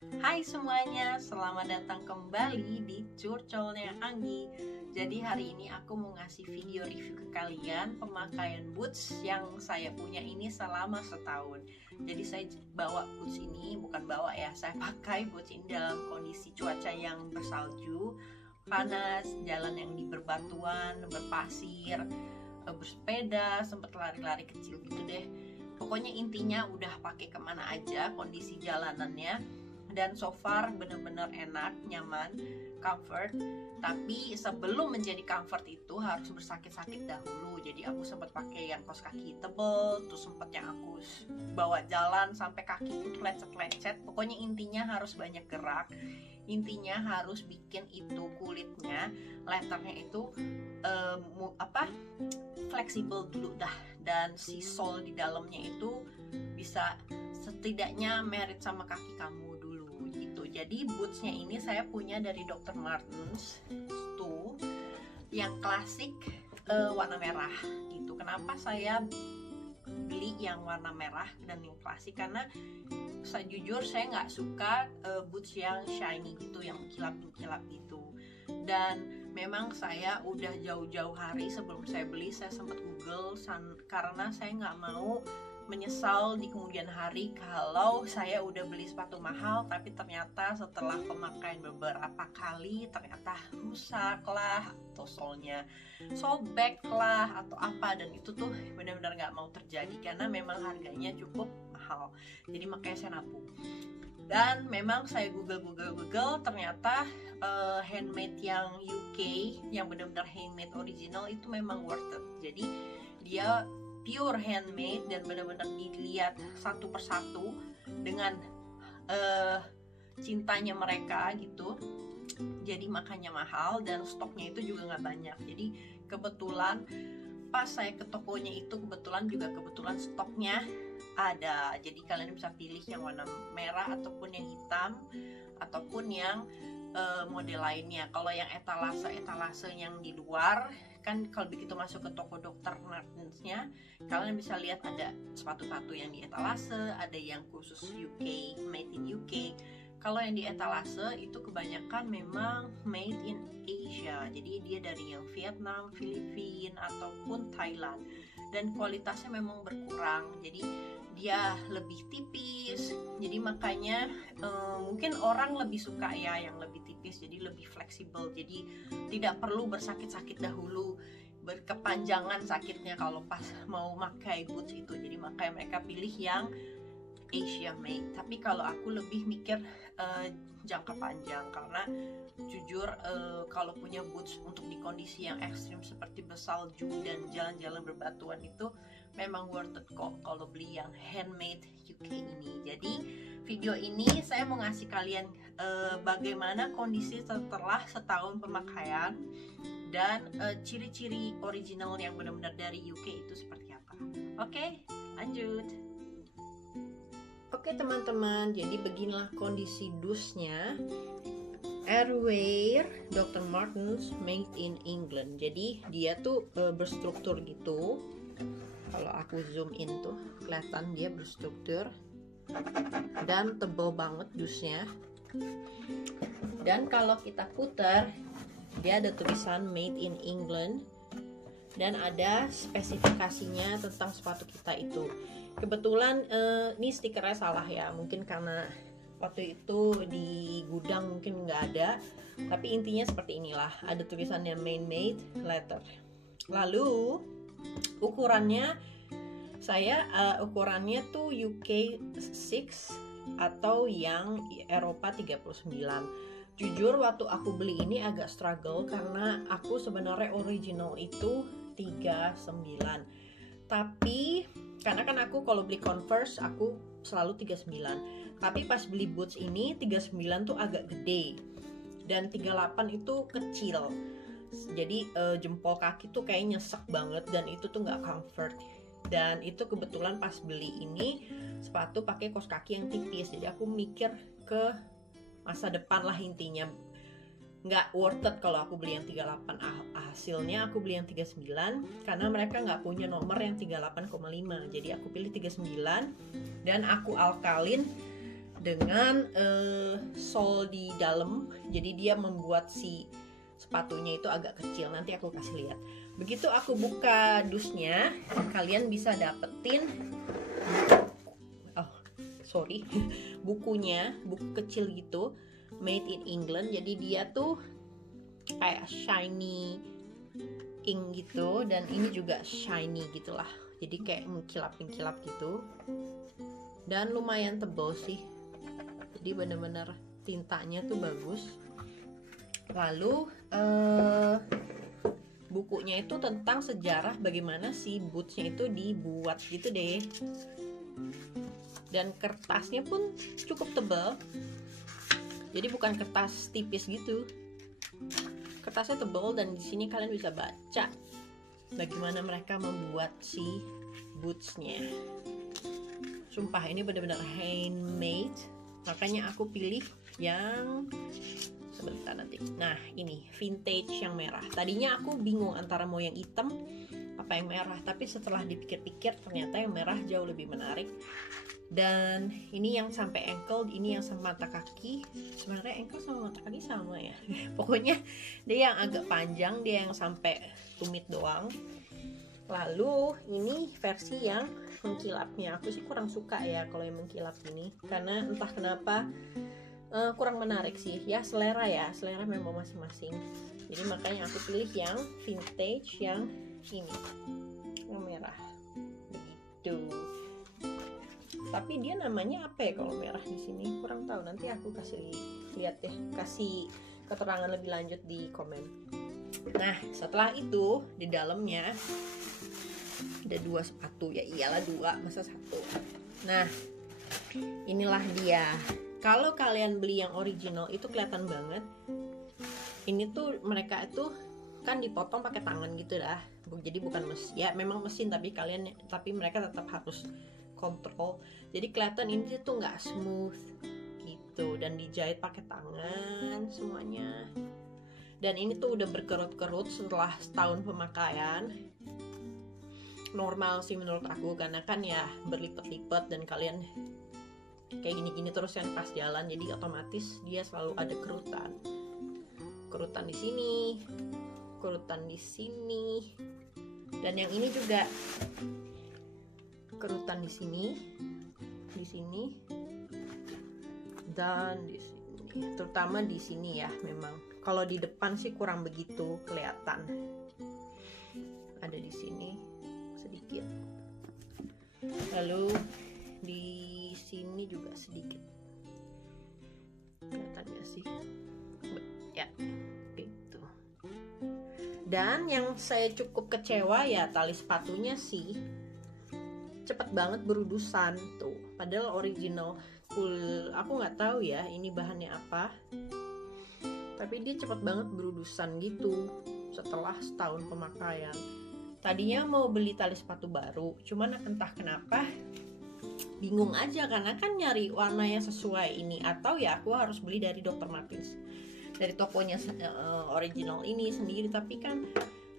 Hai semuanya, selamat datang kembali di Curcolnya Anggi. Jadi hari ini aku mau ngasih video review ke kalian pemakaian boots yang saya punya ini selama setahun. Jadi saya bawa boots ini, bukan bawa ya, saya pakai boots ini dalam kondisi cuaca yang bersalju, panas, jalan yang di berbatuan, berpasir, bersepeda, sempat lari-lari kecil gitu deh. Pokoknya intinya udah pakai kemana aja kondisi jalanannya. Dan so far bener-bener enak, nyaman, comfort. Tapi sebelum menjadi comfort itu harus bersakit-sakit dahulu. Jadi aku sempat pakai yang kaos kaki tebel, terus sempat yang aku bawa jalan sampai kaki itu lecet-lecet. Pokoknya intinya harus banyak gerak. Intinya harus bikin itu kulitnya, letternya itu fleksibel dulu dah. Dan si sole di dalamnya itu bisa setidaknya merit sama kaki kamu dulu gitu. Jadi bootsnya ini saya punya dari Dr. Martens tuh yang klasik warna merah gitu. Kenapa saya beli yang warna merah dan yang klasik? Karena saya jujur saya nggak suka boots yang shiny gitu, yang kilap-kilap gitu. Dan memang saya udah jauh-jauh hari sebelum saya beli, saya sempat Google karena saya nggak mau menyesal di kemudian hari kalau saya udah beli sepatu mahal tapi ternyata setelah pemakaian beberapa kali ternyata rusak lah, atau solnya sobek lah atau apa, dan itu tuh benar-benar nggak mau terjadi karena memang harganya cukup mahal. Jadi makanya saya nabung. Dan memang saya Google ternyata handmade yang UK yang benar-benar handmade original itu memang worth it. Jadi dia pure handmade dan benar-benar dilihat satu persatu dengan cintanya mereka gitu. Jadi makanya mahal dan stoknya itu juga nggak banyak. Jadi kebetulan pas saya ke tokonya itu kebetulan stoknya ada. Jadi kalian bisa pilih yang warna merah ataupun yang hitam ataupun yang model lainnya. Kalau yang etalase yang di luar kan, kalau begitu masuk ke toko Dr. Martensnya kalian bisa lihat ada sepatu-sepatu yang di etalase, ada yang khusus UK, made in UK. Kalau yang di etalase itu kebanyakan memang made in Asia. Jadi dia dari yang Vietnam, Filipina ataupun Thailand. Dan kualitasnya memang berkurang. Jadi dia lebih tipis. Jadi makanya mungkin orang lebih suka ya yang lebih tipis, jadi lebih fleksibel. Jadi tidak perlu bersakit-sakit dahulu, berkepanjangan sakitnya kalau pas mau pakai boots itu. Jadi makanya mereka pilih yang Asia made. Tapi kalau aku lebih mikir jangka panjang, karena jujur kalau punya boots untuk di kondisi yang ekstrim seperti bersalju dan jalan-jalan berbatuan itu memang worth it kok kalau beli yang handmade UK ini. Jadi video ini saya mau ngasih kalian bagaimana kondisi setelah setahun pemakaian dan ciri-ciri original yang benar-benar dari UK itu seperti apa. Oke, lanjut. Oke teman-teman, jadi beginilah kondisi dusnya. Airwear Dr. Martens made in England. Jadi dia tuh berstruktur gitu. Kalau aku zoom in tuh kelihatan dia berstruktur dan tebal banget dusnya. Dan kalau kita putar, dia ada tulisan made in England dan ada spesifikasinya tentang sepatu kita itu. Kebetulan ini stikernya salah ya, mungkin karena waktu itu di gudang mungkin nggak ada, tapi intinya seperti inilah, ada tulisannya made letter. Lalu ukurannya ukurannya tuh UK 6 atau yang Eropa 39. Jujur waktu aku beli ini agak struggle karena aku sebenarnya original itu 39. Tapi karena kan aku kalau beli Converse aku selalu 39. Tapi pas beli boots ini 39 tuh agak gede dan 38 itu kecil. Jadi jempol kaki tuh kayak nyesek banget dan itu tuh nggak comfort. Dan itu kebetulan pas beli ini sepatu pakai kaos kaki yang tipis. Jadi aku mikir ke masa depan lah intinya. Nggak worth it kalau aku beli yang 38. Hasilnya aku beli yang 39 karena mereka nggak punya nomor yang 38,5. Jadi aku pilih 39 dan aku alkalin dengan sole di dalam, jadi dia membuat si sepatunya itu agak kecil. Nanti aku kasih lihat. Begitu aku buka dusnya, kalian bisa dapetin bukunya, buku kecil gitu, made in England. Jadi dia tuh kayak shiny ink gitu, dan ini juga shiny gitulah. Jadi kayak mengkilap-mengkilap gitu. Dan lumayan tebal sih. Jadi bener-bener tintanya tuh bagus. Lalu bukunya itu tentang sejarah bagaimana si bootsnya itu dibuat gitu deh. Dan kertasnya pun cukup tebal. Jadi bukan kertas tipis gitu. Kertasnya tebal, dan di sini kalian bisa baca bagaimana mereka membuat si bootsnya. Sumpah ini benar-benar handmade. Makanya aku pilih yang sebentar nanti. Nah, ini vintage yang merah. Tadinya aku bingung antara mau yang hitam apa yang merah, tapi setelah dipikir-pikir ternyata yang merah jauh lebih menarik. Dan ini yang sampai ankle, ini yang sama mata kaki. Sebenarnya ankle sama mata kaki sama ya. Pokoknya dia yang agak panjang, dia yang sampai tumit doang. Lalu ini versi yang mengkilapnya. Aku sih kurang suka ya kalau yang mengkilap ini, karena entah kenapa kurang menarik sih. Ya selera memang masing-masing. Jadi makanya aku pilih yang vintage yang ini, yang merah. Begitu. Tapi dia namanya apa ya kalau merah di sini? Kurang tahu. Nanti aku kasih lihat deh, kasih keterangan lebih lanjut di komen. Nah, setelah itu di dalamnya ada 2 sepatu. Ya iyalah 2, masa 1. Nah, inilah dia. Kalau kalian beli yang original itu kelihatan banget. Ini tuh mereka itu kan dipotong pakai tangan gitu dah. Jadi bukan mesin. Ya memang mesin, tapi mereka tetap harus kontrol. Jadi kelihatan ini tuh nggak smooth gitu, dan dijahit pakai tangan semuanya. Dan ini tuh udah berkerut-kerut setelah setahun pemakaian. Normal sih menurut aku, karena kan ya berlipat-lipat dan kalian kayak gini-gini terus yang pas jalan, jadi otomatis dia selalu ada kerutan. Kerutan di sini, kerutan di sini. Dan yang ini juga kerutan di sini, dan di sini. Terutama di sini ya, memang. Kalau di depan sih kurang begitu kelihatan. Ada di sini sedikit. Lalu di sini juga sedikit. Kelihatannya sih. Ya, gitu. Dan yang saya cukup kecewa ya tali sepatunya sih cepet banget berudusan tuh, padahal original cool. Aku nggak tahu ya ini bahannya apa, tapi dia cepet banget berudusan gitu setelah setahun pemakaian. Tadinya mau beli tali sepatu baru, cuman entah kenapa bingung aja, karena kan nyari warna yang sesuai ini, atau ya aku harus beli dari Dr. Martens, dari tokonya original ini sendiri, tapi kan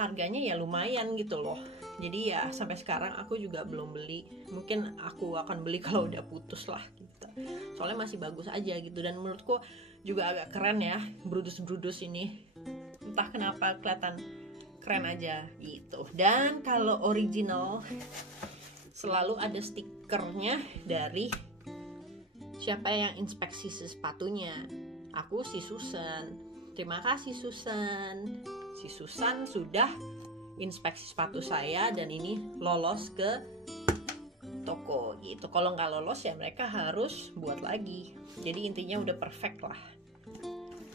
harganya ya lumayan gitu loh. Jadi ya sampai sekarang aku juga belum beli. Mungkin aku akan beli kalau udah putus lah gitu. Soalnya masih bagus aja gitu, dan menurutku juga agak keren ya, brudus-brudus ini. Entah kenapa kelihatan keren aja gitu. Dan kalau original selalu ada stikernya dari siapa yang inspeksi sepatunya. Aku si Susan. Terima kasih Susan. Si Susan sudah inspeksi sepatu saya, dan ini lolos ke toko gitu. Kalau nggak lolos ya mereka harus buat lagi. Jadi intinya udah perfect lah.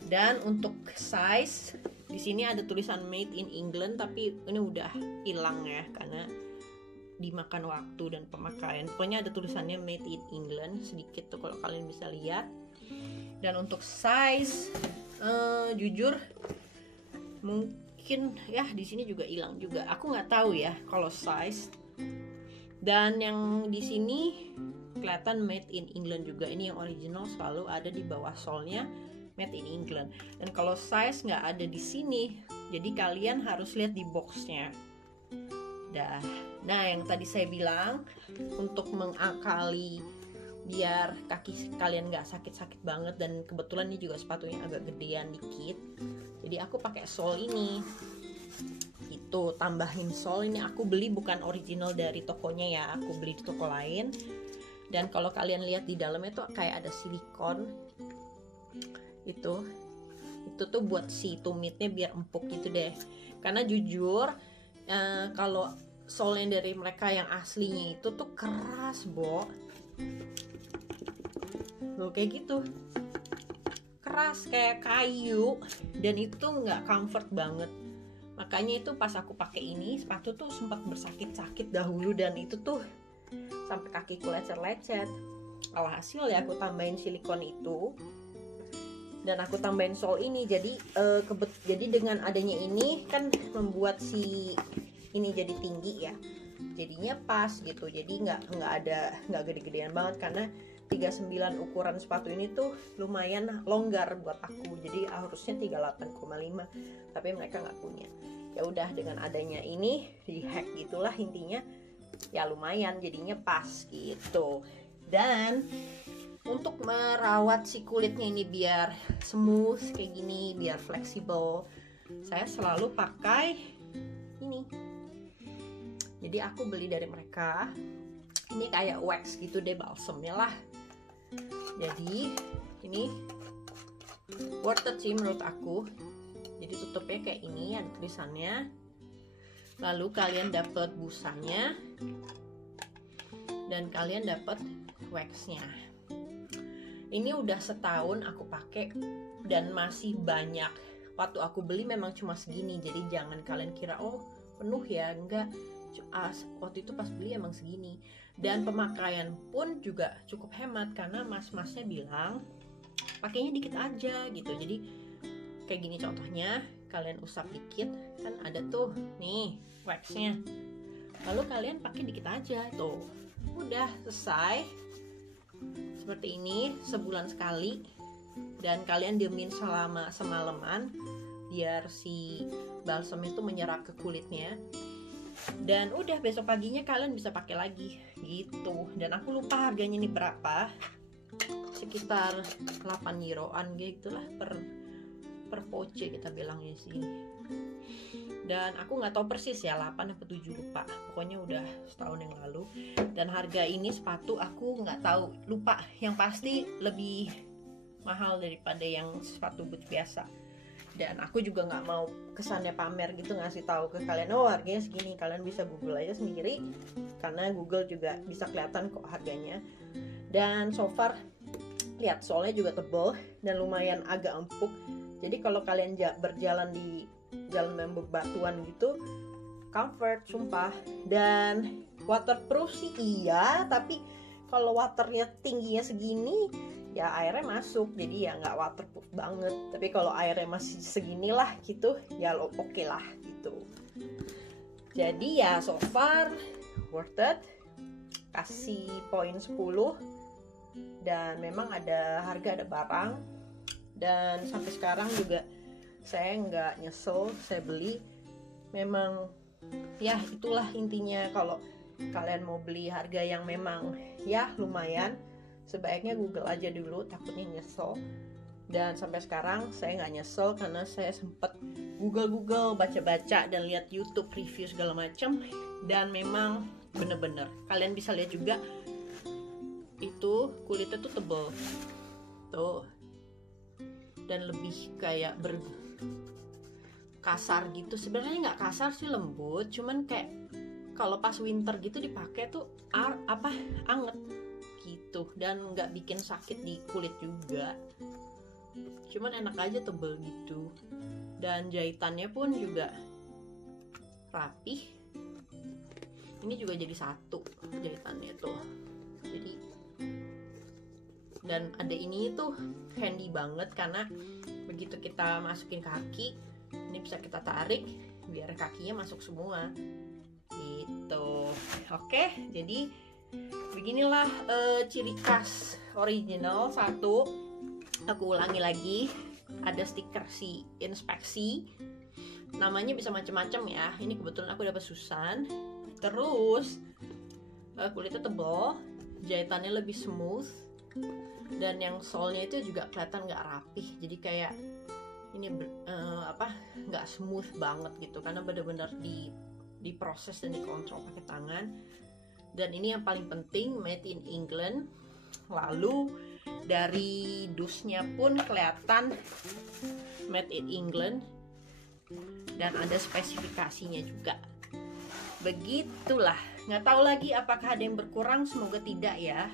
Dan untuk size di sini ada tulisan made in England, tapi ini udah hilang ya karena dimakan waktu dan pemakaian. Pokoknya ada tulisannya made in England sedikit tuh kalau kalian bisa lihat. Dan untuk size jujur mungkin ya di sini juga hilang juga. Aku nggak tahu ya kalau size. Dan yang di sini kelihatan made in England juga. Ini yang original selalu ada di bawah solnya made in England. Dan kalau size nggak ada di sini, jadi kalian harus lihat di boxnya. Nah yang tadi saya bilang untuk mengakali biar kaki kalian nggak sakit-sakit banget. Dan kebetulan ini juga sepatunya agak gedean dikit, jadi aku pakai sol ini. Itu tambahin sol ini, aku beli bukan original dari tokonya ya, aku beli di toko lain. Dan kalau kalian lihat di dalamnya tuh kayak ada silikon. Itu tuh buat si tumitnya biar empuk gitu deh. Karena jujur kalau solnya dari mereka yang aslinya itu tuh keras, Bo. Loh, kayak gitu, keras kayak kayu, dan itu nggak comfort banget. Makanya itu pas aku pakai ini sepatu tuh sempat bersakit-sakit dahulu, dan itu tuh sampai kakiku lecet-lecet. Alhasil ya aku tambahin silikon itu, dan aku tambahin sol ini. Jadi jadi dengan adanya ini kan membuat si ini jadi tinggi ya, jadinya pas gitu. Jadi nggak gede-gedean banget, karena 39 ukuran sepatu ini tuh lumayan longgar buat aku. Jadi harusnya 38,5, tapi mereka nggak punya. Ya udah, dengan adanya ini di hack gitulah intinya. Ya lumayan jadinya pas gitu. Dan untuk merawat si kulitnya ini biar smooth kayak gini, biar fleksibel, saya selalu pakai ini. Jadi aku beli dari mereka. Ini kayak wax gitu deh, balsamnya lah. Jadi ini worth it sih menurut aku. Jadi tutupnya kayak ini, ada tulisannya. Lalu kalian dapat busanya, dan kalian dapat waxnya. Ini udah setahun aku pakai dan masih banyak. Waktu aku beli memang cuma segini, jadi jangan kalian kira oh penuh ya, enggak. Waktu itu pas beli emang segini. Dan pemakaian pun juga cukup hemat, karena mas-masnya bilang pakainya dikit aja gitu. Jadi kayak gini contohnya, kalian usap dikit, kan ada tuh nih waxnya, lalu kalian pakai dikit aja tuh, udah selesai. Seperti ini, sebulan sekali, dan kalian diemin selama semalaman biar si balsam itu menyerap ke kulitnya. Dan udah besok paginya kalian bisa pakai lagi gitu. Dan aku lupa harganya ini berapa, sekitar 8 euroan gitu lah per pouch kita bilangnya sih. Dan aku nggak tahu persis ya 8 atau 7, lupa, pokoknya udah setahun yang lalu. Dan harga ini sepatu aku nggak tahu, lupa, yang pasti lebih mahal daripada yang sepatu boot biasa. Dan aku juga nggak mau kesannya pamer gitu, ngasih tahu ke kalian oh harganya segini. Kalian bisa google aja sendiri, karena Google juga bisa kelihatan kok harganya. Dan so far lihat, solnya juga tebal dan lumayan agak empuk. Jadi kalau kalian berjalan di jalan bebatuan gitu, comfort sumpah. Dan waterproof sih iya, tapi kalau waternya tingginya segini ya airnya masuk, jadi ya nggak waterproof banget. Tapi kalau airnya masih seginilah gitu, ya oke lah gitu. Jadi ya so far worth it, kasih poin 10. Dan memang ada harga, ada barang, dan sampai sekarang juga saya nggak nyesel saya beli. Memang ya itulah intinya, kalau kalian mau beli harga yang memang ya lumayan, sebaiknya Google aja dulu, takutnya nyesel. Dan sampai sekarang saya nggak nyesel, karena saya sempet Google, baca-baca, dan lihat YouTube review segala macam. Dan memang bener-bener kalian bisa lihat juga, itu kulitnya tuh tebel tuh, dan lebih kayak kasar gitu. Sebenarnya nggak kasar sih, lembut, cuman kayak kalau pas winter gitu dipakai tuh anget gitu, dan nggak bikin sakit di kulit juga, cuman enak aja, tebel gitu. Dan jahitannya pun juga rapih. Ini juga jadi satu jahitannya tuh, jadi. Dan ada ini tuh handy banget, karena begitu kita masukin kaki, ini bisa kita tarik biar kakinya masuk semua gitu. Oke, jadi beginilah ciri khas original. Satu, aku ulangi lagi, ada stiker si inspeksi, namanya bisa macam-macam ya. Ini kebetulan aku dapat Susan. Terus kulitnya tebal, jahitannya lebih smooth, dan yang solnya itu juga kelihatan nggak rapih, jadi kayak ini nggak smooth banget gitu, karena benar-benar diproses dan dikontrol pakai tangan. Dan ini yang paling penting, made in England. Lalu dari dusnya pun kelihatan made in England, dan ada spesifikasinya juga. Begitulah, nggak tahu lagi apakah ada yang berkurang, semoga tidak ya.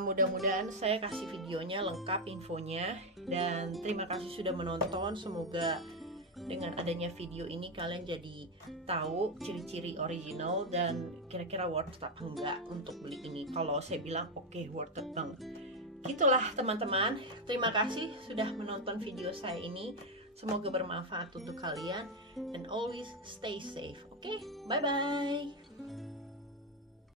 Mudah-mudahan saya kasih videonya lengkap infonya, dan terima kasih sudah menonton. Semoga dengan adanya video ini kalian jadi tahu ciri-ciri original dan kira-kira worth it enggak untuk beli ini. Kalau saya bilang oke, worth it banget. Gitulah teman-teman, terima kasih sudah menonton video saya ini. Semoga bermanfaat untuk kalian, and always stay safe. Oke, bye bye.